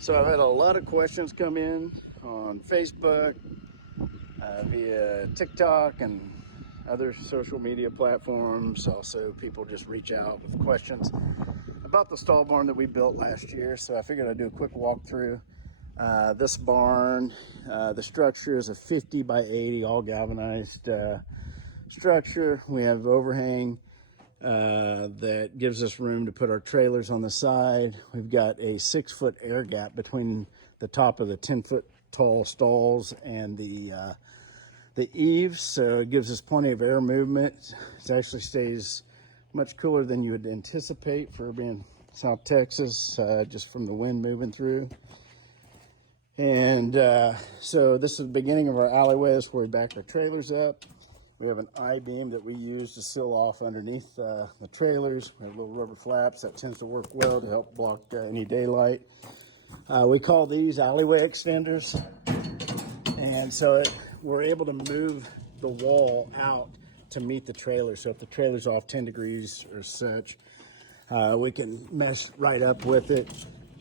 So I've had a lot of questions come in on Facebook, via TikTok and other social media platforms. Also, people just reach out with questions about the stall barn that we built last year. So I figured I'd do a quick walkthrough. This barn, the structure is a 50 by 80 all galvanized structure. We have overhang that gives us room to put our trailers on the side. We've got a 6-foot air gap between the top of the 10-foot tall stalls and the eaves, so it gives us plenty of air movement. It actually stays much cooler than you would anticipate for being South Texas, just from the wind moving through. And so this is the beginning of our alleyway. This is where we back our trailers up. We have an I-beam that we use to seal off underneath the trailers. We have little rubber flaps that tends to work well to help block any daylight. We call these alleyway extenders. And so we're able to move the wall out to meet the trailer. So if the trailer's off 10 degrees or such, we can mesh right up with it.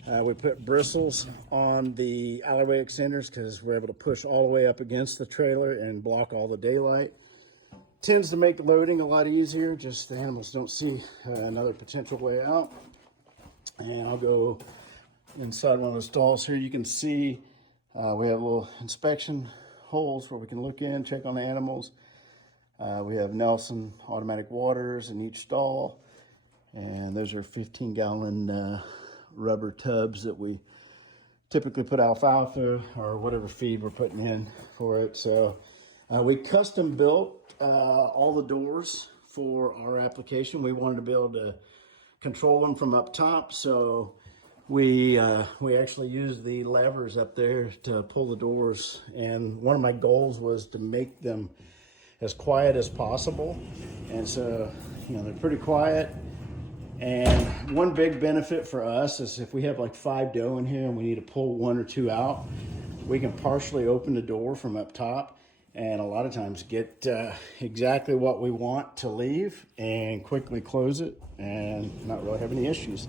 We put bristles on the alleyway extenders because we're able to push all the way up against the trailer and block all the daylight. Tends to make loading a lot easier, just the animals don't see another potential way out. And I'll go inside one of the stalls here. You can see we have little inspection holes where we can look in, check on the animals. We have Nelson automatic waters in each stall, and those are 15-gallon rubber tubs that we typically put alfalfa or whatever feed we're putting in for it. So we custom built all the doors for our application. We wanted to be able to control them from up top, so we actually use the levers up there to pull the doors. And one of my goals was to make them as quiet as possible. And so, they're pretty quiet. And one big benefit for us is if we have like 5 doe in here and we need to pull 1 or 2 out, we can partially open the door from up top and a lot of times get exactly what we want to leave and quickly close it and not really have any issues.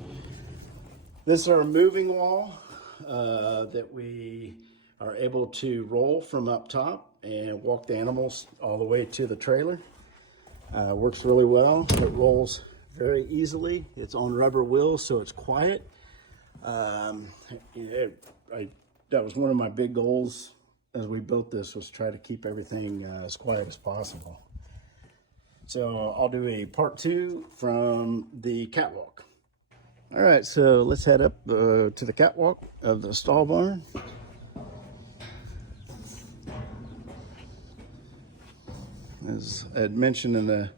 This is our moving wall that we are able to roll from up top and walk the animals all the way to the trailer. Works really well. It rolls very easily. It's on rubber wheels, so it's quiet. That was one of my big goals as we built this, was try to keep everything as quiet as possible. So I'll do a part 2 from the catwalk. All right, so let's head up to the catwalk of the stall barn. As I had mentioned in the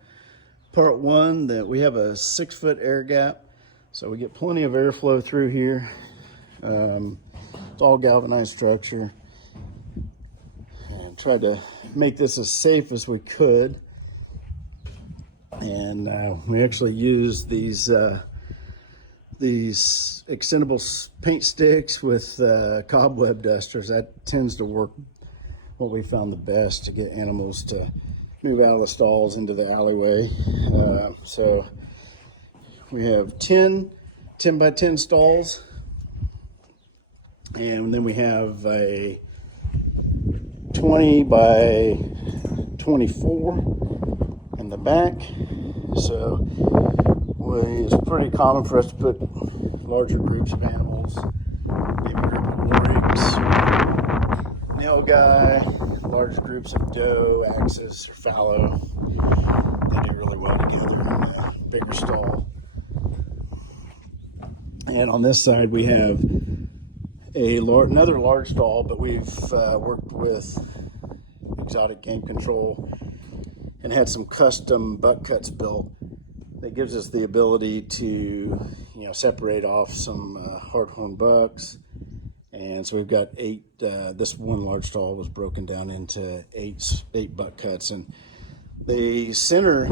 part 1 that we have a 6-foot air gap, so we get plenty of airflow through here. It's all galvanized structure, and tried to make this as safe as we could. And we actually use these extendable paint sticks with cobweb dusters. That tends to work what we found the best to get animals to move out of the stalls into the alleyway. So we have 10 by 10 stalls, and then we have a 20 by 24 in the back. So it's pretty common for us to put larger groups of animals, maybe a group of oryx, nilgai, large groups of doe, axis, or fallow. They do really well together in a bigger stall. And on this side we have another large stall, but we've worked with exotic game control and had some custom butt cuts built that gives us the ability to separate off some hard-horn bucks. And so we've got 8, this one large stall was broken down into 8 butt cuts, and the center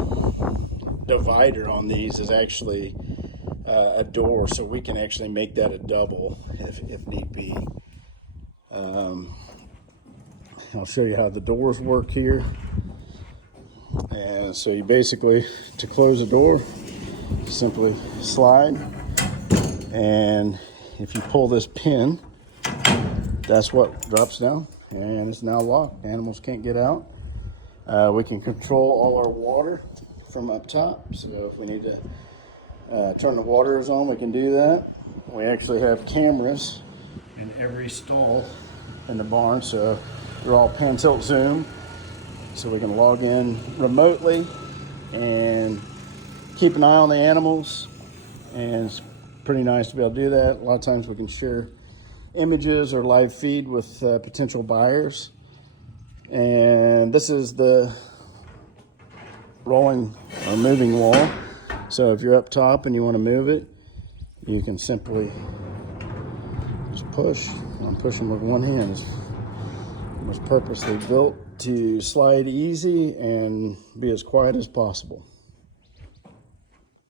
divider on these is actually a door, so we can actually make that a double if need be. I'll show you how the doors work here. And so you basically, to close the door, simply slide, and if you pull this pin, that's what drops down, and it's now locked. Animals can't get out. We can control all our water from up top, so if we need to turn the waters on, we can do that. We actually have cameras in every stall in the barn, so they're all pan tilt zoom, so we can log in remotely and keep an eye on the animals, and it's pretty nice to be able to do that. A lot of times we can share images or live feed with potential buyers. And this is the rolling or moving wall, so if you're up top and you want to move it, you can simply just push. I'm pushing with one hand. It was purposely built to slide easy and be as quiet as possible.